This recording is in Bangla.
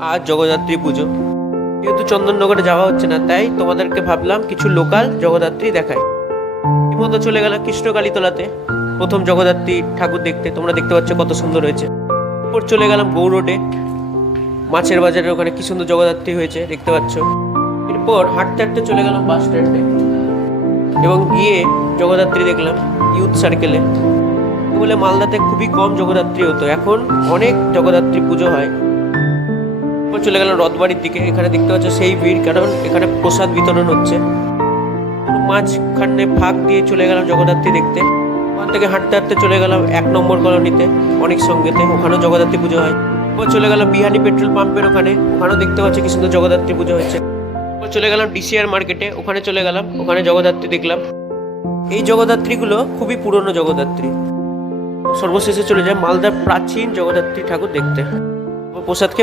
আজ জগদ্ধাত্রী পুজো, যেহেতু চন্দননগরে যাওয়া হচ্ছে না, তাই তোমাদেরকে ভাবলাম কিছু লোকাল জগদ্ধাত্রী দেখাই। মতো চলে গেলাম কৃষ্ণকালীতলাতে প্রথম জগদ্ধাত্রী ঠাকুর দেখতে। তোমরা দেখতে পাচ্ছ কত সুন্দর হয়েছে। এরপর চলে গেলাম গৌর রোডে, মাছের বাজারের ওখানে কি সুন্দর জগদ্ধাত্রী হয়েছে দেখতে পাচ্ছ। এরপর হাঁটতে হাঁটতে চলে গেলাম বাস স্ট্যান্ডে এবং গিয়ে জগদ্ধাত্রী দেখলাম ইউথ সার্কেলে। বলে মালদাতে খুবই কম জগদ্ধাত্রী হতো, এখন অনেক জগদ্ধাত্রী পুজো হয়। এরপর চলে গেলাম রথবাড়ির দিকে। এখানে দেখতে পাচ্ছ সেই ভিড়, কারণ এখানে প্রসাদ বিতরণ হচ্ছে। মাঝখানে ফাঁক দিয়ে চলে গেলাম জগদ্ধাত্রী দেখতে। ওখান থেকে হাঁটতে হাঁটতে চলে গেলাম 1 নম্বর কলোনিতে অনেক সঙ্গেতে, ওখানেও জগদ্ধাত্রী পুজো হয়। এরপর চলে গেলাম বিহানি পেট্রোল পাম্পের ওখানে, ওখানেও দেখতে পাচ্ছি কি সুন্দর জগদ্ধাত্রী পুজো হয়েছে। এরপর চলে গেলাম ডিসিআর মার্কেটে, ওখানে চলে গেলাম, ওখানে জগদ্ধাত্রী দেখলাম। এই জগদ্ধাত্রীগুলো খুবই পুরনো জগদ্ধাত্রী। সর্বশেষে চলে যায় মালদার প্রাচীন জগদ্ধাত্রী ঠাকুর দেখতে। প্রসাদ খেয়ে